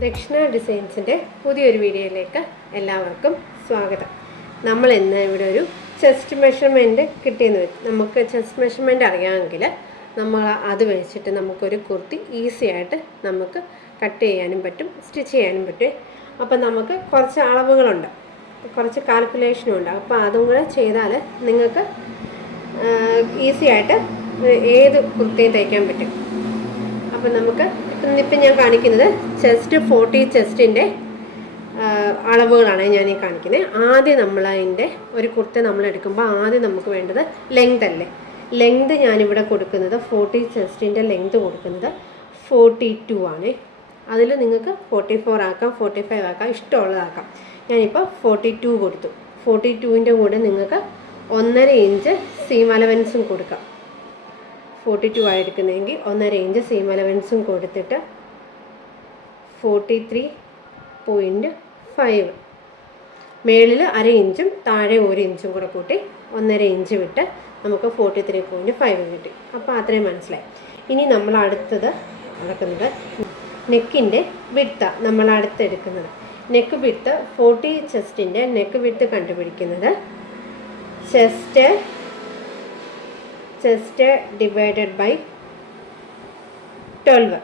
ദക്ഷിണ ഡിസൈൻസിൻ്റെ പുതിയൊരു വീഡിയോയിലേക്ക് എല്ലാവർക്കും സ്വാഗതം. നമ്മൾ ഇന്ന് ഇവിടെ ഒരു ചെസ്റ്റ് മെഷർമെൻറ്റ് കിട്ടിയെന്ന് വെച്ച് നമുക്ക് ചെസ്റ്റ് മെഷർമെൻറ്റ് അറിയാമെങ്കിൽ നമ്മൾ അത് വെച്ചിട്ട് നമുക്കൊരു കുർത്തി ഈസി ആയിട്ട് നമുക്ക് കട്ട് ചെയ്യാനും പറ്റും, സ്റ്റിച്ച് ചെയ്യാനും പറ്റും. അപ്പം നമുക്ക് കുറച്ച് അളവുകളുണ്ട്, കുറച്ച് കാൽക്കുലേഷനും ഉണ്ട്. അപ്പോൾ അതും കൂടെ ചെയ്താൽ നിങ്ങൾക്ക് ഈസി ആയിട്ട് ഏത് കുർത്തിയും തയ്ക്കാൻ പറ്റും. അപ്പം നമുക്ക് ഇപ്പം ഞാൻ കാണിക്കുന്നത് ചെസ്റ്റ് 40 ചെസ്റ്റിൻ്റെ അളവുകളാണ് ഞാൻ ഈ കാണിക്കുന്നത്. ആദ്യം നമ്മൾ അതിൻ്റെ ഒരു കുർത്ത നമ്മൾ എടുക്കുമ്പോൾ ആദ്യം നമുക്ക് വേണ്ടത് ലെങ്ത് അല്ലേ. ലെങ്ത് ഞാനിവിടെ കൊടുക്കുന്നത് 40 ചെസ്റ്റിൻ്റെ ലെങ്ത് കൊടുക്കുന്നത് 42 ആണ്. അതിൽ നിങ്ങൾക്ക് 44 ആക്കാം, 45 ആക്കാം, ഇഷ്ടമുള്ളതാക്കാം. ഞാനിപ്പോൾ 42 കൊടുത്തു. 42ൻ്റെ കൂടെ നിങ്ങൾക്ക് 1.5 ഇഞ്ച് സീം അലവൻസും കൊടുക്കാം. 42 ആയെടുക്കുന്നതെങ്കിൽ 1.5 ഇഞ്ച് സീം അലവൻസും കൊടുത്തിട്ട് 43.5 മേളിൽ 1/2 ഇഞ്ചും താഴെ 1 ഇഞ്ചും കൂടെ കൂട്ടി 1.5 ഇഞ്ച് വിട്ട് നമുക്ക് 43.5 കിട്ടി. അപ്പോൾ അത്രയും മനസ്സിലായി. ഇനി നമ്മൾ അടുത്തത് നടക്കുന്നത് നെക്കിൻ്റെ വിഡ്ത്ത്. നമ്മൾ അടുത്തെടുക്കുന്നത് നെക്ക് വിഡ്ത്ത് 40 ചെസ്റ്റിൻ്റെ നെക്ക് വിഡ്ത്ത് കണ്ടുപിടിക്കുന്നത് chest divided by 12.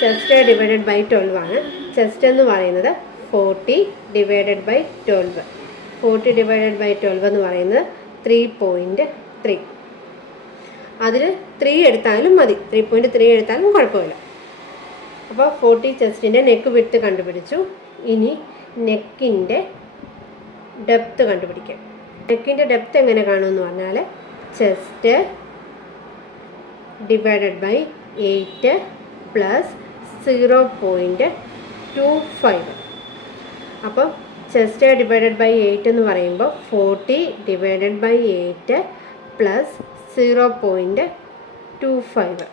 Chest divided by 12 ആണ്. ചെസ്റ്റ് എന്ന് പറയുന്നത് 40 ഡിവൈഡഡ് ബൈ 12. 40 ഡിവൈഡഡ് ബൈ 12 എന്ന് പറയുന്നത് 3.3. അതിൽ 3 എടുത്താലും മതി, 3.3 എടുത്താലും കുഴപ്പമില്ല. അപ്പോൾ 40 ചെസ്റ്റിൻ്റെ നെക്ക് വിഡ്ത്ത് കണ്ടുപിടിച്ചു. ഇനി നെക്കിൻ്റെ ഡെപ്ത്ത് കണ്ടുപിടിക്കാം. നെക്കിൻ്റെ ഡെപ്ത്ത് എങ്ങനെ കാണുമെന്ന് പറഞ്ഞാൽ ചെസ്റ്റ് ഡിവൈഡഡ് ബൈ 8 പ്ലസ് 0.25. അപ്പം ചെസ്റ്റ് ഡിവൈഡഡ് ബൈ 8 എന്ന് പറയുമ്പോൾ 40 ഡിവൈഡഡ് ബൈ 8 പ്ലസ് 0.25.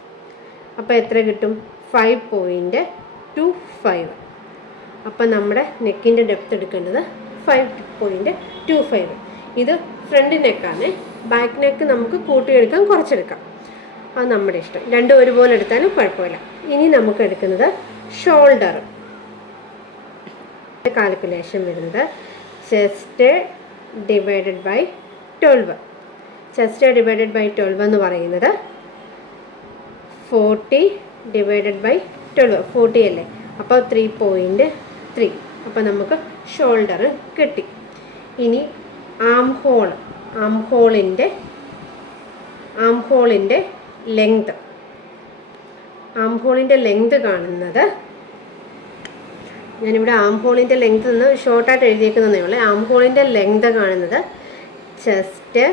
അപ്പോൾ എത്ര കിട്ടും? 5.25. അപ്പം നമ്മുടെ നെക്കിൻ്റെ ഡെപ്ത്ത് എടുക്കേണ്ടത് 5.25. ഇത് ഫ്രണ്ട് നെക്കാണ്. ബാക്ക് നെക്ക് നമുക്ക് കൂട്ടിയെടുക്കാം, കുറച്ചെടുക്കാം, അത് നമ്മുടെ ഇഷ്ടം. രണ്ടും ഒരുപോലെ എടുത്താലും കുഴപ്പമില്ല. ഇനി നമുക്ക് എടുക്കുന്നത് ഷോൾഡർ. കാൽക്കുലേഷൻ വരുന്നത് chest divided by 12. Chest divided by 12 എന്ന് പറയുന്നത് 40 ഡിവൈഡഡ് ബൈ 12. 40 അല്ലേ, അപ്പോൾ 3.3. അപ്പോൾ നമുക്ക് ഷോൾഡർ കിട്ടി. ഇനി ആംഹോളിൻ്റെ ലെങ്ത്. ആംഹോളിൻ്റെ ലെങ്ത് കാണുന്നത് ഞാനിവിടെ ആംഹോളിൻ്റെ ലെങ്ത് എന്ന് ഷോർട്ടായിട്ട് എഴുതിയേക്കുന്നതേ ഉള്ളൂ. ആംഹോളിൻ്റെ ലെങ്ത് കാണുന്നത് ചെസ്റ്റ്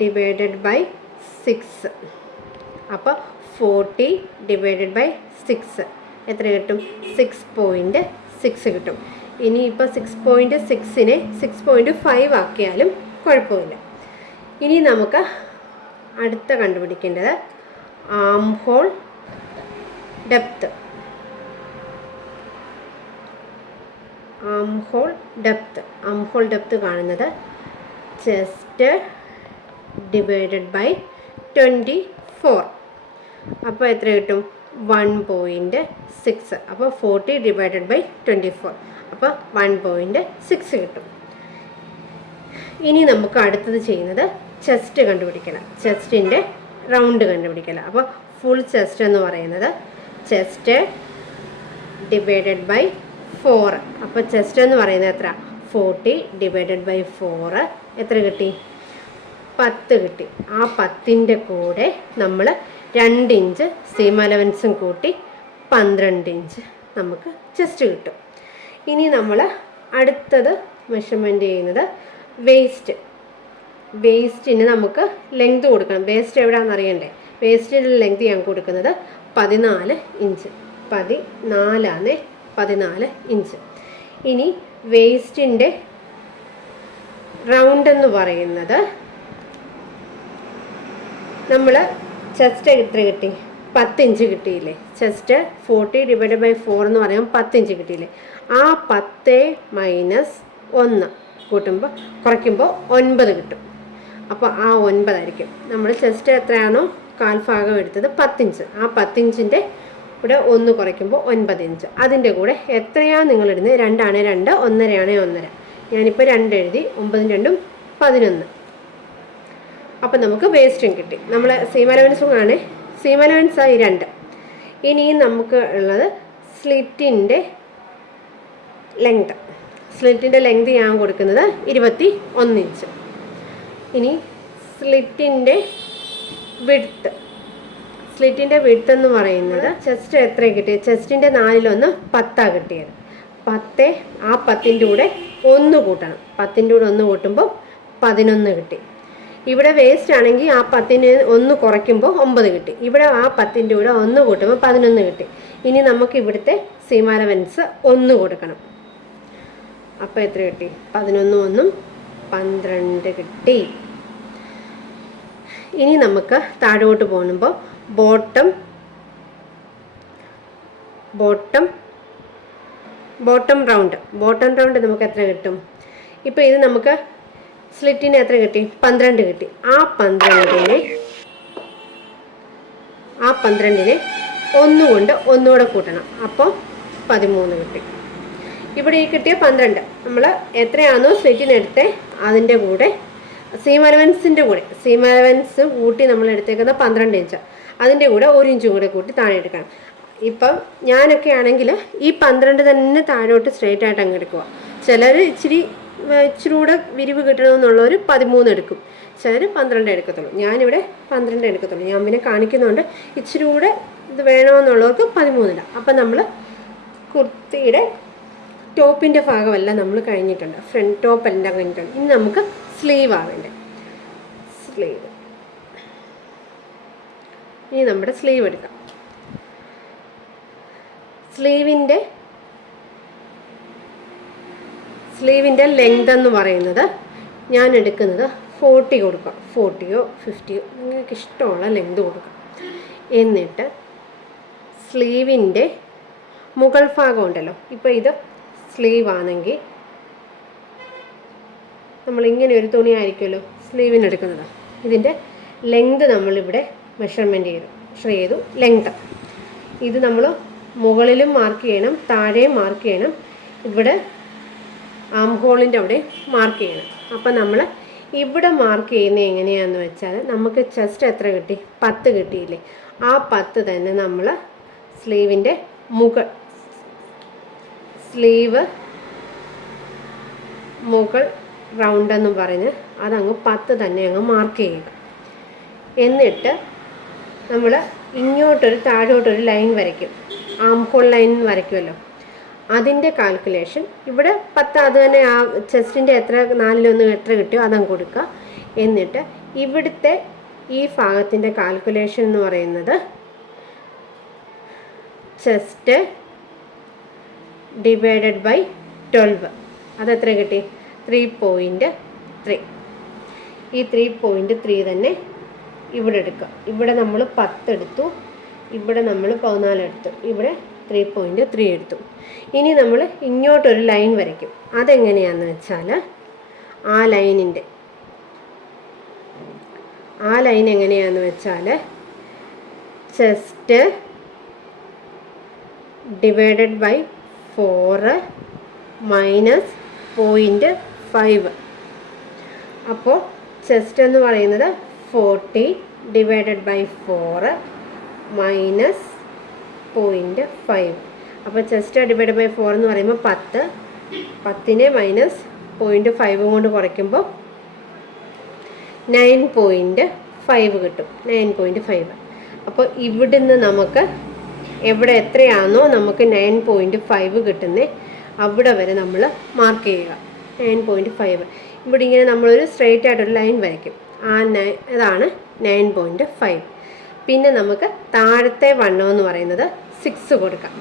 ഡിവൈഡഡ് ബൈ 6. അപ്പോൾ 40 ഡിവൈഡഡ് ബൈ 6 എത്ര കിട്ടും? 6.6 കിട്ടും. ഇനിയിപ്പോൾ 6.6നെ 6.5 ആക്കിയാലും കുഴപ്പമില്ല. ഇനി നമുക്ക് അടുത്ത കണ്ടുപിടിക്കേണ്ടത് ആംഹോൾ ഡെപ്ത്ത്. ആംഹോൾ ഡെപ്ത്ത് കാണുന്നത് ചെസ്റ്റ് ഡിവൈഡഡ് ബൈ 24. അപ്പോൾ എത്ര കിട്ടും? 1.6. അപ്പോൾ 40 ഡിവൈഡഡ് ബൈ 24, അപ്പോൾ 1.6 കിട്ടും. ഇനി നമുക്ക് അടുത്തത് ചെയ്യുന്നത് ചെസ്റ്റ് കണ്ടുപിടിക്കണം. ചെസ്റ്റിൻ്റെ റൗണ്ട് കണ്ടുപിടിക്കണം. അപ്പോൾ ഫുൾ ചെസ്റ്റ് എന്ന് പറയുന്നത് ചെസ്റ്റ് ഡിവൈഡഡ് ബൈ 4. അപ്പോൾ ചെസ്റ്റ് എന്ന് പറയുന്നത് എത്ര? 40 ഡിവൈഡഡ് ബൈ 4 എത്ര കിട്ടി? 10 കിട്ടി. ആ 10ൻ്റെ കൂടെ നമ്മൾ 2 ഇഞ്ച് സീം അലവൻസും കൂട്ടി 12 ഇഞ്ച് നമുക്ക് ചെസ്റ്റ് കിട്ടും. ഇനി നമ്മൾ അടുത്തത് മെഷർമെൻറ്റ് ചെയ്യുന്നത് വേസ്റ്റിന് നമുക്ക് ലെങ്ത് കൊടുക്കണം. വേസ്റ്റ് എവിടെയാണെന്ന് അറിയണ്ടേ? വേസ്റ്റിൻ്റെ ലെങ്ത് ഞാൻ കൊടുക്കുന്നത് 14 ഇഞ്ച്. 14 ഇഞ്ച്. ഇനി വേസ്റ്റിൻ്റെ റൗണ്ട് എന്ന് പറയുന്നത് നമ്മൾ ചെസ്റ്റ് എത്ര കിട്ടി? 10 ഇഞ്ച് കിട്ടിയില്ലേ? ചെസ്റ്റ് 40 ഡിവൈഡ് ബൈ 4 എന്ന് പറയുമ്പോൾ 10 ഇഞ്ച് കിട്ടിയില്ലേ? ആ 10 മൈനസ് 1 കൂട്ടുമ്പോൾ കുറയ്ക്കുമ്പോൾ 9 കിട്ടും. അപ്പോൾ ആ 9 ആയിരിക്കും. നമ്മൾ ചെസ്റ്റ് എത്രയാണോ കാൽഭാഗം എടുത്തത് 10 ഇഞ്ച്, ആ 10 ഇഞ്ചിൻ്റെ ഇവിടെ 1 കുറയ്ക്കുമ്പോൾ 9 ഇഞ്ച്. അതിൻ്റെ കൂടെ എത്രയാണ് നിങ്ങളിടുന്നത്? 2 ആണ് 2, 1.5 ആണ് 1.5. ഞാനിപ്പോൾ 2 എഴുതി. 9 2 11. അപ്പം നമുക്ക് വേസ്റ്റും കിട്ടി. നമ്മൾ സീം അലവൻസും ആണ്. സീം അലവൻസായി 2. ഇനിയും നമുക്ക് ഉള്ളത് സ്ലിറ്റിൻ്റെ ലെങ്ത്. സ്ലിറ്റിൻ്റെ ലെങ്ത് ഞാൻ കൊടുക്കുന്നത് 21 ഇഞ്ച്. ഇനി സ്ലിറ്റിൻ്റെ വിഡ്ത്ത്. സ്ലിറ്റിൻ്റെ വിഡ്ത്ത് എന്ന് പറയുന്നത് ചെസ്റ്റ് എത്ര കിട്ടി? ചെസ്റ്റിൻ്റെ 4/1 10 കിട്ടിയത്. 10 ആ 10ൻ്റെ കൂടെ 1 കൂട്ടണം. 10ൻ്റെ കൂടെ 1 കൂട്ടുമ്പോൾ 11 കിട്ടി. ഇവിടെ വേസ്റ്റ് ആണെങ്കിൽ ആ 10ന് 1 കുറയ്ക്കുമ്പോൾ 9 കിട്ടി. ഇവിടെ ആ 10ൻ്റെ കൂടെ 1 കൂട്ടുമ്പോൾ 11 കിട്ടി. ഇനി നമുക്ക് ഇവിടുത്തെ സീം അലവൻസ് 1 കൊടുക്കണം. അപ്പോൾ എത്ര കിട്ടി? 11 1 12 കിട്ടി. ഇനി നമുക്ക് താഴോട്ട് പോകുമ്പോൾ ബോട്ടം റൗണ്ട് നമുക്ക് എത്ര കിട്ടും? ഇപ്പോൾ ഇത് നമുക്ക് സ്ലിറ്റിന് എത്ര കിട്ടി? 12 കിട്ടി. ആ 12നെ 1 കൊണ്ട് ഒന്നുകൂടെ കൂട്ടണം. അപ്പോൾ 13 കിട്ടി. ഇവിടെ ഈ കിട്ടിയ 12 നമ്മൾ എത്രയാണോ സ്ലിറ്റിനെടുത്തേ അതിൻ്റെ കൂടെ സീം അലവൻസ് കൂട്ടി നമ്മൾ എടുത്തേക്കുന്ന 12 ഇഞ്ച്, അതിൻ്റെ കൂടെ 1 ഇഞ്ച് കൂടെ കൂട്ടി താഴെ എടുക്കണം. ഇപ്പം ഞാനൊക്കെ ആണെങ്കിൽ ഈ 12 തന്നെ താഴോട്ട് സ്ട്രെയിറ്റ് ആയിട്ട് അങ്ങ് എടുക്കുക. ചിലർ ഇച്ചിരി കൂടെ വിരിവ് കിട്ടണമെന്നുള്ളവർ 13 എടുക്കും, ചിലർ 12 എടുക്കത്തുള്ളൂ. ഞാനിവിടെ 12 എടുക്കത്തുള്ളൂ. ഞാൻ പിന്നെ കാണിക്കുന്നുണ്ട്. ഇച്ചിരി കൂടെ ഇത് വേണമെന്നുള്ളവർക്ക് 13 ഇടാം. അപ്പം നമ്മൾ കുർത്തിയുടെ ടോപ്പിൻ്റെ ഭാഗമെല്ലാം നമ്മൾ കഴിഞ്ഞിട്ടുണ്ട്. ഫ്രണ്ട് ടോപ്പ് എല്ലാം കഴിഞ്ഞിട്ടുണ്ട്. ഇനി നമുക്ക് സ്ലീവ് ആവേണ്ടത്. ഇനി നമ്മുടെ സ്ലീവ് എടുക്കാം. സ്ലീവിൻ്റെ ലെങ്ത് എന്ന് പറയുന്നത് ഞാൻ എടുക്കുന്നത് 40 കൊടുക്കാം. 40യോ 50യോ നിങ്ങൾക്ക് ഇഷ്ടമുള്ള ലെങ്ത് കൊടുക്കാം. എന്നിട്ട് സ്ലീവിൻ്റെ മുകൾ ഭാഗം ഉണ്ടല്ലോ, ഇപ്പോൾ ഇത് സ്ലീവ് ആണെങ്കിൽ നമ്മളിങ്ങനെ ഒരു തുണി ആയിരിക്കുമല്ലോ സ്ലീവിന് എടുക്കുന്നത്. ഇതിൻ്റെ ലെങ്ത് നമ്മളിവിടെ മെഷർമെൻറ്റ് ചെയ്തു ലെങ്ത്. ഇത് നമ്മൾ മുകളിലും മാർക്ക് ചെയ്യണം, താഴെയും മാർക്ക് ചെയ്യണം, ഇവിടെ ആം ഹോളിൻ്റെ അവിടെ മാർക്ക് ചെയ്യണം. അപ്പം നമ്മൾ ഇവിടെ മാർക്ക് ചെയ്യുന്നത് എങ്ങനെയാണെന്ന് വെച്ചാൽ നമുക്ക് ചെസ്റ്റ് എത്ര കിട്ടി? 10 കിട്ടിയില്ലേ? ആ 10 തന്നെ നമ്മൾ സ്ലീവിൻ്റെ മുകൾ റൗണ്ട് എന്ന് പറഞ്ഞ് അതങ്ങ് 10 തന്നെ അങ്ങ് മാർക്ക് ചെയ്യുക. എന്നിട്ട് നമ്മൾ ഇങ്ങോട്ടൊരു താഴോട്ടൊരു ലൈൻ വരയ്ക്കും. ആം ഹോൾ ലൈൻ വരയ്ക്കുമല്ലോ, അതിൻ്റെ കാൽക്കുലേഷൻ ഇവിടെ 10 അത് തന്നെ ആ ചെസ്റ്റിൻ്റെ എത്ര 4/1 എത്ര കിട്ടിയോ അതങ്ങ് കൊടുക്കുക. എന്നിട്ട് ഇവിടുത്തെ ഈ ഭാഗത്തിൻ്റെ കാൽക്കുലേഷൻ എന്ന് പറയുന്നത് ചെസ്റ്റ് ഡിവൈഡഡ് ബൈ 12. അതെത്ര കിട്ടി? 3.3. ഈ 3.3 തന്നെ ഇവിടെ എടുക്കുക. ഇവിടെ നമ്മൾ 10 എടുത്തു, ഇവിടെ നമ്മൾ 14 എടുത്തു, ഇവിടെ 3.3 എടുത്തു. ഇനി നമ്മൾ ഇങ്ങോട്ടൊരു ലൈൻ വരയ്ക്കും. അതെങ്ങനെയാണെന്ന് വെച്ചാൽ ആ ലൈൻ എങ്ങനെയാണെന്ന് വെച്ചാൽ ചെസ്റ്റ് ഡിവൈഡഡ് ബൈ 4 മൈനസ് 0.5. അപ്പോൾ ചെസ്റ്റ് എന്ന് പറയുന്നത് 40 ഡിവൈഡഡ് ബൈ 4 മൈനസ് 0.5. അപ്പോൾ ചെസ്റ്റ് ഡിവൈഡ് ബൈ 4 എന്ന് പറയുമ്പോൾ 10നെ മൈനസ് 0.5 കൊണ്ട് കുറയ്ക്കുമ്പോൾ 9.5 കിട്ടും. 9.5. അപ്പോൾ ഇവിടുന്ന് നമുക്ക് എവിടെ എത്രയാണോ നമുക്ക് 9.5 കിട്ടുന്നത് അവിടെ വരെ നമ്മൾ മാർക്ക് ചെയ്യുക. 9.5. ഇവിടെ ഇങ്ങനെ നമ്മളൊരു സ്ട്രെയിറ്റ് ആയിട്ടൊരു ലൈൻ വരയ്ക്കും. അതാണ് 9.5. പിന്നെ നമുക്ക് താഴത്തെ വണ്ണം എന്ന് പറയുന്നത് 6 കൊടുക്കാം.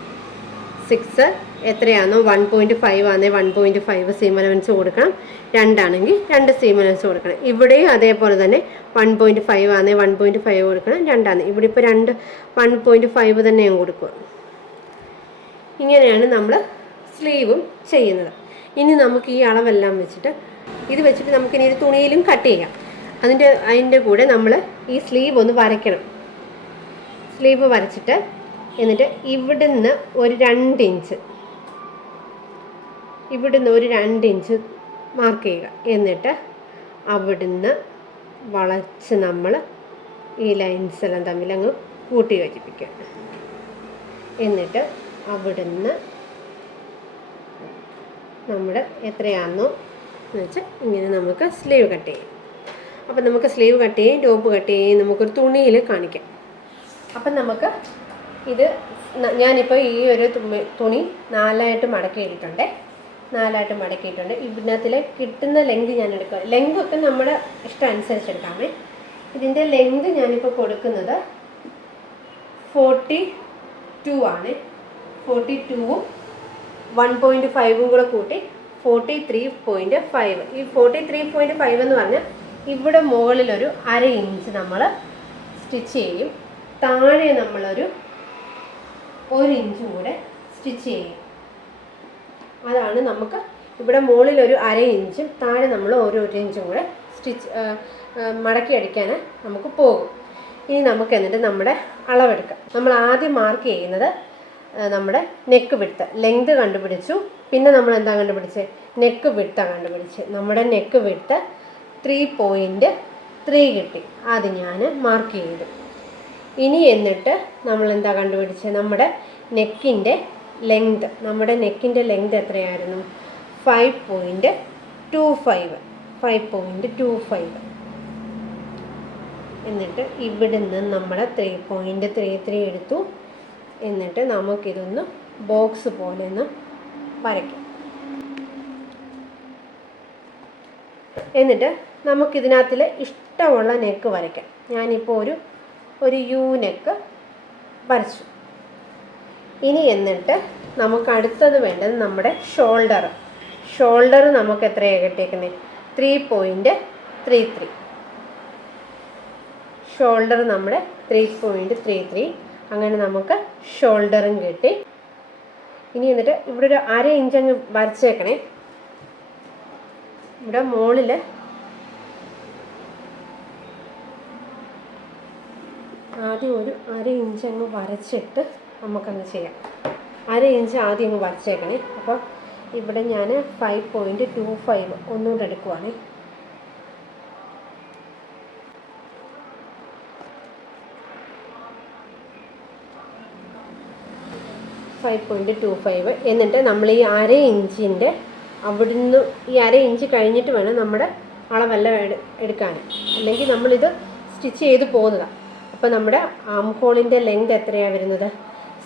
6 എത്രയാണോ 1.5 ആണെങ്കിൽ 1.5 സീം അലവൻസ് കൊടുക്കണം. 2 ആണെങ്കിൽ 2 സീം അലവൻസ് കൊടുക്കണം. ഇവിടെയും അതേപോലെ തന്നെ 1.5 ആണെങ്കിൽ 1.5 കൊടുക്കണം. 2 ആണ്. ഇവിടെ ഇപ്പോൾ 1.5 തന്നെ ഞാൻ കൊടുക്കുക. ഇങ്ങനെയാണ് നമ്മൾ സ്ലീവും ചെയ്യുന്നത്. ഇനി നമുക്ക് ഈ അളവെല്ലാം വെച്ചിട്ട് നമുക്കിനി ഒരു തുണിയിലും കട്ട് ചെയ്യാം. അതിൻ്റെ കൂടെ നമ്മൾ ഈ സ്ലീവ് ഒന്ന് വരയ്ക്കണം. സ്ലീവ് വരച്ചിട്ട് എന്നിട്ട് ഇവിടുന്ന് ഒരു 2 ഇഞ്ച് മാർക്ക് ചെയ്യുക. എന്നിട്ട് അവിടുന്ന് വളച്ച് നമ്മൾ ഈ ലൈൻസ് എല്ലാം തമ്മിൽ അങ്ങ് കൂട്ടി യോജിപ്പിക്കുക. എന്നിട്ട് അവിടുന്ന് നമ്മുടെ എത്രയാണെന്നോ എന്ന് വെച്ചാൽ ഇങ്ങനെ നമുക്ക് സ്ലീവ് കട്ട് ചെയ്യും. അപ്പം നമുക്ക് സ്ലീവ് കട്ട് ചെയ്യും, ടോപ്പ് കട്ട് ചെയ്യും, നമുക്കൊരു തുണിയിൽ കാണിക്കാം. അപ്പം നമുക്ക് ഇത് ഞാനിപ്പോൾ ഈ ഒരു തുണി 4ആയിട്ട് മടക്കിയിട്ടുണ്ട്. ഇതിനകത്തിൽ കിട്ടുന്ന ലെങ്ത് ഞാൻ എടുക്കുക. ലെങ്തൊക്കെ നമ്മുടെ ഇഷ്ടം അനുസരിച്ച് എടുക്കാമേ. ഇതിൻ്റെ ലെങ്ത് ഞാനിപ്പോൾ കൊടുക്കുന്നത് 42 ആണ്. 42ഉം 1.5ഉം കൂടെ കൂട്ടി 43.5. ഈ 43.5 എന്ന് പറഞ്ഞാൽ ഇവിടെ മുകളിലൊരു 1/2 ഇഞ്ച് നമ്മൾ സ്റ്റിച്ച് ചെയ്യും. താഴെ നമ്മളൊരു 1 ഇഞ്ചും കൂടെ സ്റ്റിച്ച് ചെയ്യും. അതാണ് നമുക്ക് ഇവിടെ മുകളിലൊരു 1/2 ഇഞ്ചും താഴെ നമ്മൾ 1 ഇഞ്ചും കൂടെ മടക്കി അടിക്കാൻ നമുക്ക് പോകും. ഇനി നമുക്ക് എന്നിട്ട് നമ്മുടെ അളവെടുക്കാം. നമ്മൾ ആദ്യം മാർക്ക് ചെയ്യുന്നത് നമ്മുടെ നെക്ക് വിഡ്ത്ത്, ലെങ്ത് കണ്ടുപിടിച്ചു. പിന്നെ നമ്മൾ എന്താ കണ്ടുപിടിച്ചത്? നെക്ക് വിഡ്ത്താണ് കണ്ടുപിടിച്ചത്. നമ്മുടെ നെക്ക് വിഡ്ത്ത് 3.3 കിട്ടി. അത് ഞാൻ മാർക്ക് ചെയ്തു. ഇനി എന്നിട്ട് നമ്മൾ എന്താ കണ്ടുപിടിച്ചത്? നമ്മുടെ നെക്കിൻ്റെ ലെങ്ത് എത്രയായിരുന്നു? 5.25. എന്നിട്ട് ഇവിടുന്ന് നമ്മൾ 3.33 എടുത്തു. എന്നിട്ട് നമുക്കിതൊന്ന് ബോക്സ് പോലെ ഒന്ന് വരയ്ക്കാം. എന്നിട്ട് നമുക്കിതിനകത്തിൽ ഇഷ്ടമുള്ള നെക്ക് വരയ്ക്കാം. ഞാനിപ്പോൾ ഒരു യു നെക്ക് വരച്ചു. ഇനി എന്നിട്ട് നമുക്ക് അടുത്തത് വേണ്ടത് നമ്മുടെ ഷോൾഡർ നമുക്ക് എത്രയാണ് കിട്ടിയേക്കുന്നത്? 3.33. ഷോൾഡർ നമ്മുടെ 3.33. അങ്ങനെ നമുക്ക് ഷോൾഡറും കിട്ടി. ഇനി എന്നിട്ട് ഇവിടെ ഒരു 1/2 ഇഞ്ച് അങ്ങ് വരച്ചേക്കണേ. ഇവിടെ മുകളിൽ ആദ്യം ഒരു 1/2 ഇഞ്ച് അങ്ങ് വരച്ചിട്ട് നമുക്കങ്ങ് ചെയ്യാം. 1/2 ഇഞ്ച് ആദ്യം അങ്ങ് വരച്ചേക്കണേ. അപ്പോൾ ഇവിടെ ഞാൻ 5.25 ഒന്നുകൂടെ എടുക്കുവാണേ. 5.25. എന്നിട്ട് നമ്മൾ ഈ 1/2 ഇഞ്ചിൻ്റെ അവിടുന്ന് ഈ 1/2 ഇഞ്ച് കഴിഞ്ഞിട്ട് വേണം നമ്മുടെ അളവെല്ലാം എടുക്കാൻ. അല്ലെങ്കിൽ നമ്മളിത് സ്റ്റിച്ച് ചെയ്ത് പോകുന്നതാണ്. അപ്പോൾ നമ്മുടെ ആം ഹോളിൻ്റെ ലെങ്ത് എത്രയാണ് വരുന്നത്?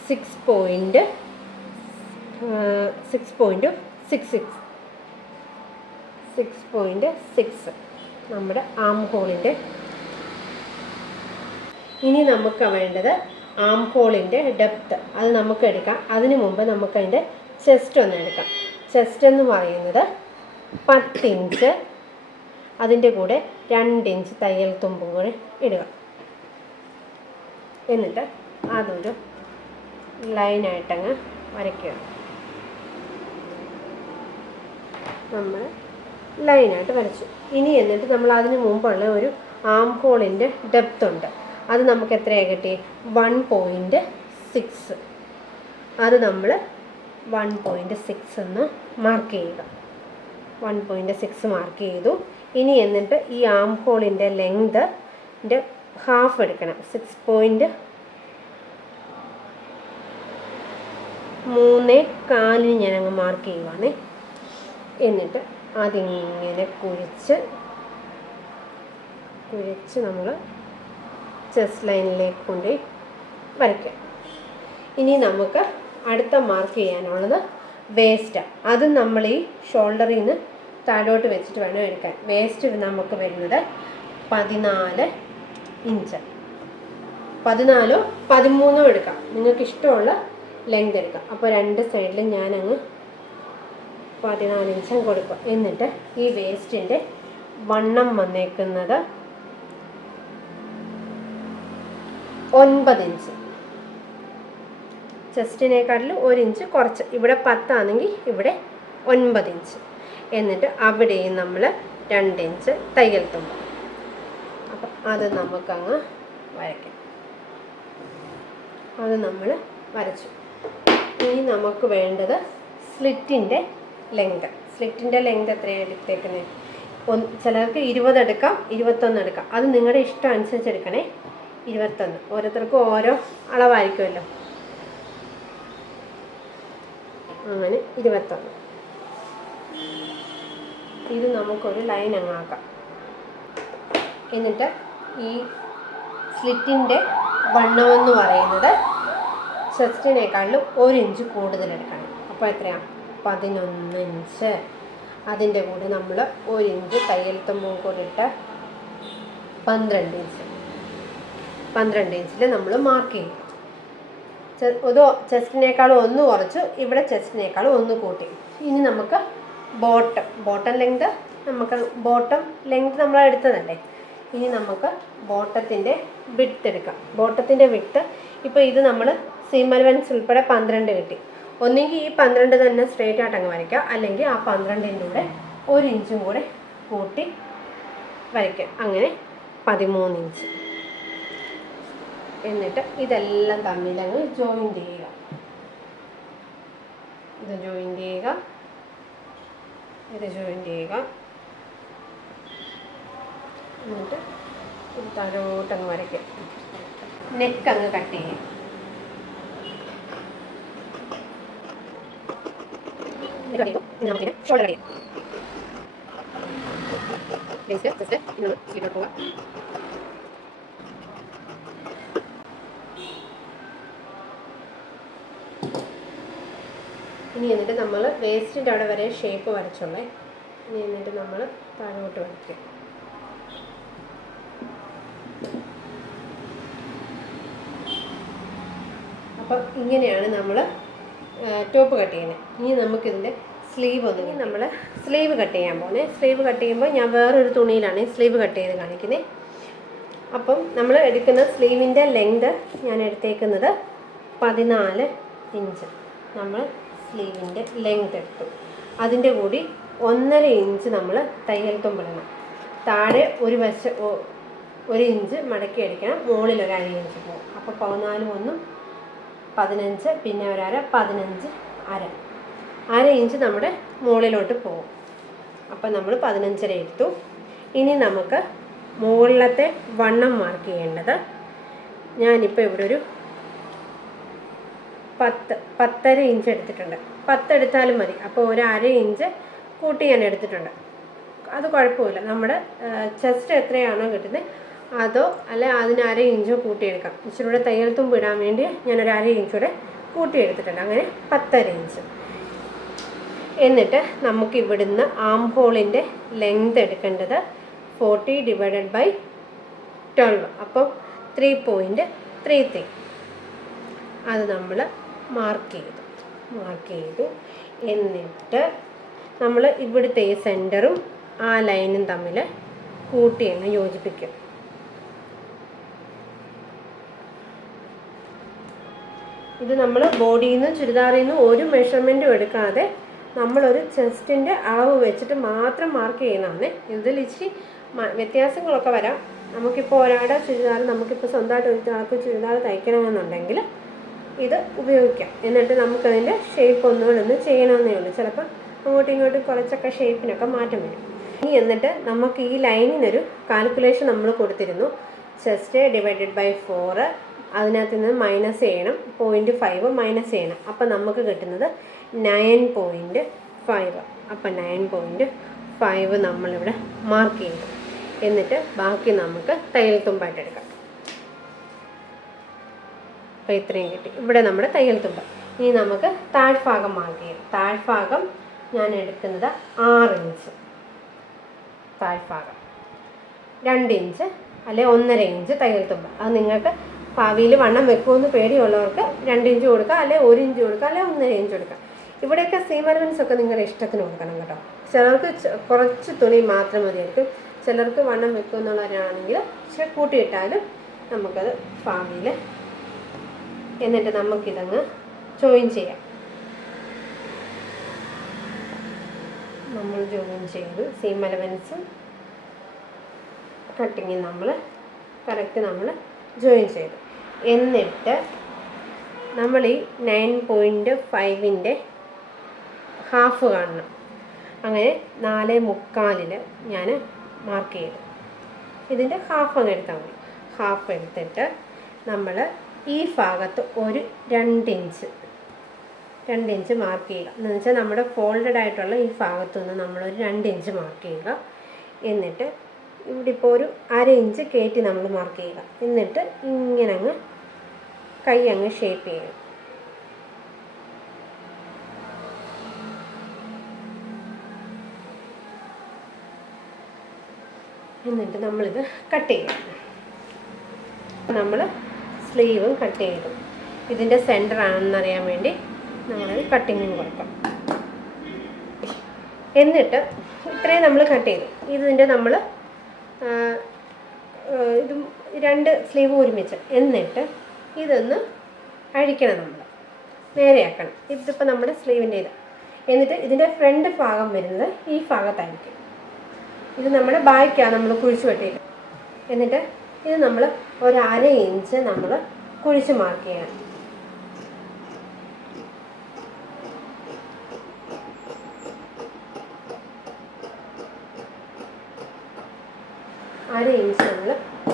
6.6 നമ്മുടെ ആം ഹോളിൻ്റെ. ഇനി നമുക്ക് വേണ്ടത് ആം ഹോളിൻ്റെ ഡെപ്ത്ത്. അത് നമുക്ക് എടുക്കാം. അതിന് മുമ്പ് നമുക്കതിൻ്റെ ചെസ്റ്റ് ഒന്ന് എടുക്കാം. ചെസ്റ്റ് എന്ന് പറയുന്നത് 10 ഇഞ്ച്, അതിൻ്റെ കൂടെ 2 ഇഞ്ച് തയ്യൽ തുമ്പും കൂടെ ഇടുക. എന്നിട്ട് അതൊരു ലൈനായിട്ടങ്ങ് വരയ്ക്കുക. നമ്മൾ ലൈനായിട്ട് വരച്ചു. ഇനി എന്നിട്ട് നമ്മൾ അതിന് മുമ്പുള്ള ഒരു ആം ഹോളിൻ്റെ ഡെപ്ത്ത് ഉണ്ട്. അത് നമുക്ക് എത്രയാണ് കിട്ടി? 1.6. അത് നമ്മൾ 1.6 എന്ന് മാർക്ക് ചെയ്യുക. 1.6 മാർക്ക് ചെയ്തു. ഇനി എന്നിട്ട് ഈ ആം ഹോളിൻ്റെ ലെങ്തിൻ്റെ ഹാഫ് എടുക്കണം. 6.34 ഞാനങ്ങ് മാർക്ക് ചെയ്യുവാണ്. എന്നിട്ട് അതിങ്ങനെ കുഴിച്ച് നമ്മൾ ചെസ്റ്റ് ലൈനിലേക്ക് കൊണ്ടുപോയി വരയ്ക്കാം. ഇനി നമുക്ക് അടുത്ത മാർക്ക് ചെയ്യാനുള്ളത് വേസ്റ്റാണ്. അതും നമ്മൾ ഈ ഷോൾഡറിൽ നിന്ന് താഴോട്ട് വെച്ചിട്ട് വേണം എടുക്കാൻ. വേസ്റ്റ് നമുക്ക് വരുന്നത് 14 ഇഞ്ച്. 14 13 എടുക്കാം. നിങ്ങൾക്ക് ഇഷ്ടമുള്ള ലെങ്ത് എടുക്കാം. അപ്പോൾ 2 സൈഡിലും ഞാനങ്ങ് 14 ഇഞ്ചും കൊടുക്കുക. എന്നിട്ട് ഈ വേസ്റ്റിൻ്റെ വണ്ണം വന്നേക്കുന്നത് 9 ഇഞ്ച്. ചെസ്റ്റിനേക്കാട്ടിലും 1 ഇഞ്ച് കുറച്ച്. ഇവിടെ 10 ആണെങ്കിൽ ഇവിടെ 9 ഇഞ്ച്. എന്നിട്ട് അവിടെയും നമ്മൾ 2 ഇഞ്ച് തയ്യൽ തുമ്പ്. അപ്പം അത് നമുക്കങ്ങ് വരയ്ക്കാം. അത് നമ്മൾ വരച്ചു. ഇനി നമുക്ക് വേണ്ടത് സ്ലിറ്റിൻ്റെ ലെങ്ത്. സ്ലിറ്റിൻ്റെ ലെങ്ത് എത്രയാണ് എടുത്തേക്കുന്നത്? ചിലർക്ക് 20 എടുക്കാം, 21 എടുക്കാം. അത് നിങ്ങളുടെ ഇഷ്ടം അനുസരിച്ച് എടുക്കണേ. 21. ഓരോരുത്തർക്കും ഓരോ അളവായിരിക്കുമല്ലോ. അങ്ങനെ 21. ഇത് നമുക്കൊരു ലൈൻ അങ്ങാക്കാം. എന്നിട്ട് ഈ സ്ലിറ്റിൻ്റെ വണ്ണമെന്ന് പറയുന്നത് ചെസ്റ്റിനേക്കാളും 1 ഇഞ്ച് കൂടുതലെടുക്കണം. അപ്പോൾ എത്രയാണ്? 11 ഇഞ്ച്. അതിൻ്റെ കൂടെ നമ്മൾ 1 ഇഞ്ച് തയ്യൽ തുമ്പും കൂടെ ഇട്ട് 12 ഇഞ്ച്. 12 ഇഞ്ചിൽ നമ്മൾ മാർക്ക് ചെയ്യും. ചെസ്റ്റിനേക്കാളും 1 കുറച്ചു, ഇവിടെ ചെസ്റ്റിനേക്കാളും 1 കൂട്ടി. ഇനി നമുക്ക് ബോട്ടം ലെങ്ത്, നമുക്ക് ബോട്ടം ലെങ്ത് നമ്മൾ എടുത്തതല്ലേ. ഇനി നമുക്ക് ബോട്ടത്തിൻ്റെ വിഡ്ത്ത് എടുക്കാം. ബോട്ടത്തിൻ്റെ വിഡ്ത്ത് ഇപ്പോൾ ഇത് നമ്മൾ സീം അലവൻസ് ഉൾപ്പെടെ 12 കിട്ടി. ഒന്നെങ്കിൽ ഈ 12 തന്നെ സ്ട്രേറ്റ് ആയിട്ട് അങ്ങ് വരയ്ക്കുക, അല്ലെങ്കിൽ ആ 12ൻ്റെ കൂടെ 1 ഇഞ്ചും കൂടെ കൂട്ടി വരയ്ക്കുക. അങ്ങനെ 13 ഇഞ്ച്. എന്നിട്ട് ഇതെല്ലാം തമ്മിലങ്ങ് ജോയിൻ്റ് ചെയ്യുക. ഇത് ജോയിൻ്റ് ചെയ്യുക, ഇത് ജോയിൻ്റ് ചെയ്യുക. എന്നിട്ട് ഇത് താഴോട്ടങ്ങ് വരയ്ക്കുക. നെക്ക് അങ്ങ് കട്ട് ചെയ്യുക. നമുക്ക് ഷോൾഡർ ചെയ്യാം. പോവുക. ഇനി എന്നിട്ട് നമ്മൾ വേസ്റ്റിൻ്റെ അവിടെ വരെ ഷേപ്പ് വരച്ചോളേ. ഇനി എന്നിട്ട് നമ്മൾ താഴോട്ട് വരയ്ക്കുക. അപ്പം ഇങ്ങനെയാണ് നമ്മൾ ടോപ്പ് കട്ട് ചെയ്യുന്നത്. ഇനി നമുക്കിതിൻ്റെ സ്ലീവ് നമ്മൾ സ്ലീവ് കട്ട് ചെയ്യാൻ പോകുന്നത്. സ്ലീവ് കട്ട് ചെയ്യുമ്പോൾ ഞാൻ വേറൊരു തുണിയിലാണ് സ്ലീവ് കട്ട് ചെയ്ത് കാണിക്കുന്നത്. അപ്പം നമ്മൾ എടുക്കുന്ന സ്ലീവിൻ്റെ ലെങ്ത് ഞാൻ എടുത്തേക്കുന്നത് 14 ഇഞ്ച്. നമ്മൾ സ്ലീവിൻ്റെ ലെങ്ത് എടുത്തു. അതിൻ്റെ കൂടി 1.5 ഇഞ്ച് നമ്മൾ തയ്യൽ തുമ്പിടണം. താഴെ ഒരു വശം 1 ഇഞ്ച് മടക്കി അടിക്കണം, മുകളിൽ ഒരു 1/2 ഇഞ്ച് പോകും. അപ്പോൾ 14 1 15, പിന്നെ ഒരു 15 1/2 ഇഞ്ച് നമ്മുടെ മുകളിലോട്ട് പോകും. അപ്പോൾ നമ്മൾ 15.5 എടുത്തു. ഇനി നമുക്ക് മുകളിലത്തെ വണ്ണം മാർക്ക് ചെയ്യേണ്ടത്, ഞാനിപ്പോൾ ഇവിടെ ഒരു 10.5 ഇഞ്ച് എടുത്തിട്ടുണ്ട്. 10 എടുത്താലും മതി. അപ്പോൾ ഒരു 1/2 ഇഞ്ച് കൂട്ടി ഞാൻ എടുത്തിട്ടുണ്ട്. അത് കുഴപ്പമില്ല. നമ്മുടെ ചെസ്റ്റ് എത്രയാണോ കിട്ടുന്നത് അതോ അല്ലെ അതിന് 1/2 ഇഞ്ചോ കൂട്ടിയെടുക്കാം. ഇച്ചിരി കൂടെ തയ്യൽ തുമ്പ് ഇടാൻ വേണ്ടി ഞാനൊരു 1/2 ഇഞ്ചൂടെ കൂട്ടിയെടുത്തിട്ടുണ്ട്. അങ്ങനെ 10.5 ഇഞ്ച്. എന്നിട്ട് നമുക്ക് ഇവിടുന്ന് ആം ഹോളിൻ്റെ ലെങ്ത് എടുക്കേണ്ടത് 40 / 12. അപ്പോൾ 3.33. അത് നമ്മൾ മാർക്ക് ചെയ്തു. എന്നിട്ട് നമ്മൾ ഇവിടുത്തെ ഈ സെൻറ്ററും ആ ലൈനും തമ്മിൽ കൂട്ടി അങ്ങ് യോജിപ്പിക്കും. ഇത് നമ്മൾ ബോഡിയിൽ നിന്നും ചുരിദാറിൽ നിന്നും ഒരു മെഷർമെൻറ്റും എടുക്കാതെ നമ്മളൊരു ചെസ്റ്റിൻ്റെ അളവ് വെച്ചിട്ട് മാത്രം മാർക്ക് ചെയ്യുന്നതാണ്. ഇതിൽ ഇച്ചിരി വ്യത്യാസങ്ങളൊക്കെ വരാം. നമുക്കിപ്പോൾ ഒരാളുടെ ചുരിദാർ, നമുക്കിപ്പോൾ സ്വന്തമായിട്ട് ഒരാൾക്ക് ചുരിദാർ തയ്ക്കണമെന്നുണ്ടെങ്കിൽ ഇത് ഉപയോഗിക്കാം. എന്നിട്ട് നമുക്കതിൻ്റെ ഷേപ്പ് ഒന്നുകൂടെ ചെയ്യണമെന്നേ ഉള്ളൂ. ചിലപ്പോൾ അങ്ങോട്ടും ഇങ്ങോട്ടും കുറച്ചൊക്കെ ഷേപ്പിനൊക്കെ മാറ്റം വരും. ഇനി എന്നിട്ട് നമുക്ക് ഈ ലൈനിനൊരു കാൽക്കുലേഷൻ നമ്മൾ കൊടുത്തിരുന്നു. ചെസ്റ്റ് / 4, അതിനകത്ത് നിന്ന് മൈനസ് ചെയ്യണം, 0.5 മൈനസ് ചെയ്യണം. അപ്പം നമുക്ക് കിട്ടുന്നത് 9.5. അപ്പം 9.5 നമ്മളിവിടെ മാർക്ക് ചെയ്തു. എന്നിട്ട് ബാക്കി നമുക്ക് തയ്യൽ തുമ്പായിട്ട് എടുക്കാം. അപ്പോൾ ഇത്രയും കിട്ടി. ഇവിടെ നമ്മുടെ തയ്യൽ തുമ്പ്. ഇനി നമുക്ക് താഴ്ഭാഗം മാർക്ക് ചെയ്യാം. താഴ്ഭാഗം ഞാൻ എടുക്കുന്നത് 6 ഇഞ്ച്. താഴ്ഭാഗം 2 ഇഞ്ച് അല്ലെ 1.5 ഇഞ്ച് തയ്യൽ തുമ്പ്. അത് നിങ്ങൾക്ക് ഭാവിയിൽ വണ്ണം വെക്കുമെന്ന് പേടിയുള്ളവർക്ക് 2 ഇഞ്ച് കൊടുക്കുക, അല്ലെ 1 ഇഞ്ച് കൊടുക്കുക, അല്ലെ 1.5 ഇഞ്ച് കൊടുക്കുക. ഇവിടെയൊക്കെ സീം അലവൻസ് ഒക്കെ നിങ്ങളുടെ ഇഷ്ടത്തിന് കൊടുക്കണം കേട്ടോ. ചിലർക്ക് കുറച്ച് തുണി മാത്രം മതിയായിരിക്കും. ചിലർക്ക് വണ്ണം വെക്കുമെന്നുള്ളവരാണെങ്കിൽ ഇച്ചിരി കൂട്ടിയിട്ടാലും നമുക്കത് ഭാവിയിൽ. എന്നിട്ട് നമുക്കിതങ്ങ് ജോയിൻ ചെയ്യാം. നമ്മൾ ജോയിൻ ചെയ്തു. സീം അലവൻസും കട്ടിങ്ങും നമ്മൾ കറക്റ്റ് നമ്മൾ ജോയിൻ ചെയ്തു. എന്നിട്ട് നമ്മൾ ഈ 9.5-ൻ്റെ ഹാഫ് കാണണം. അങ്ങനെ 4.25 ഞാൻ മാർക്ക് ചെയ്തു. ഇതിൻ്റെ ഹാഫ് അങ്ങ് എടുത്താൽ മതി. ഹാഫ് എടുത്തിട്ട് നമ്മൾ ഈ ഭാഗത്ത് ഒരു 2 ഇഞ്ച് മാർക്ക് ചെയ്യുക. എന്ന് വെച്ചാൽ നമ്മുടെ ഫോൾഡഡ് ആയിട്ടുള്ള ഈ ഭാഗത്തു നിന്ന് നമ്മളൊരു 2 ഇഞ്ച് മാർക്ക് ചെയ്യുക. എന്നിട്ട് ഇവിടെ ഇപ്പോൾ ഒരു 1/2 ഇഞ്ച് കയറ്റി നമ്മൾ മാർക്ക് ചെയ്യുക. എന്നിട്ട് ഇങ്ങനെ അങ്ങ് കൈ അങ്ങ് ഷേപ്പ് ചെയ്യുക. എന്നിട്ട് നമ്മളിത് കട്ട് ചെയ്യാം. നമ്മൾ സ്ലീവും കട്ട് ചെയ്തു. ഇതിൻ്റെ സെൻറ്റർ ആണെന്നറിയാൻ വേണ്ടി നമ്മളത് കട്ടിങ്ങും കൊടുക്കാം. എന്നിട്ട് ഇത്രയും നമ്മൾ കട്ട് ചെയ്തു. ഇതിൻ്റെ നമ്മൾ ഇതും 2 സ്ലീവ് ഒരുമിച്ച്. എന്നിട്ട് ഇതൊന്ന് അഴിക്കണം, നമ്മൾ നേരെയാക്കണം. ഇതിപ്പോൾ നമ്മുടെ സ്ലീവിൻ്റെ ഇത്. എന്നിട്ട് ഇതിൻ്റെ ഫ്രണ്ട് ഭാഗം വരുന്നത് ഈ ഭാഗത്തായിരിക്കും. ഇത് നമ്മുടെ ബാക്കാണ് നമ്മൾ കുഴിച്ച് വെട്ടിയിട്ട്. എന്നിട്ട് ഇത് നമ്മൾ ഒരു 1/2 ഇഞ്ച് നമ്മൾ കുഴിച്ച് മാർക്ക് ചെയ്യണം. അര ഇഞ്ച് നമ്മൾ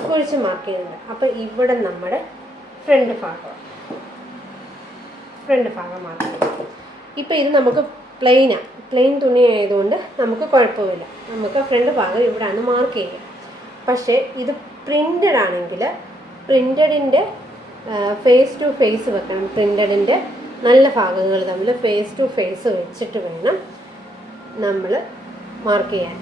കുഴിച്ച് മാർക്ക് ചെയ്യുന്നുണ്ട്. അപ്പോൾ ഇവിടെ നമ്മുടെ ഫ്രണ്ട് ഭാഗം മാർക്ക് ചെയ്യും. ഇപ്പോൾ ഇത് നമുക്ക് പ്ലെയിൻ തുണി ആയതുകൊണ്ട് നമുക്ക് കുഴപ്പമില്ല. നമുക്ക് ഫ്രണ്ട് ഭാഗം ഇവിടെയാണ് മാർക്ക് ചെയ്യുക. പക്ഷേ ഇത് പ്രിൻ്റഡ് ആണെങ്കിൽ പ്രിൻ്റഡിൻ്റെ ഫേസ് ടു ഫേസ് വെക്കണം. പ്രിൻ്റഡിൻ്റെ നല്ല ഭാഗങ്ങൾ തമ്മിൽ ഫേസ് ടു ഫേസ് വെച്ചിട്ട് വേണം നമ്മൾ മാർക്ക് ചെയ്യാൻ.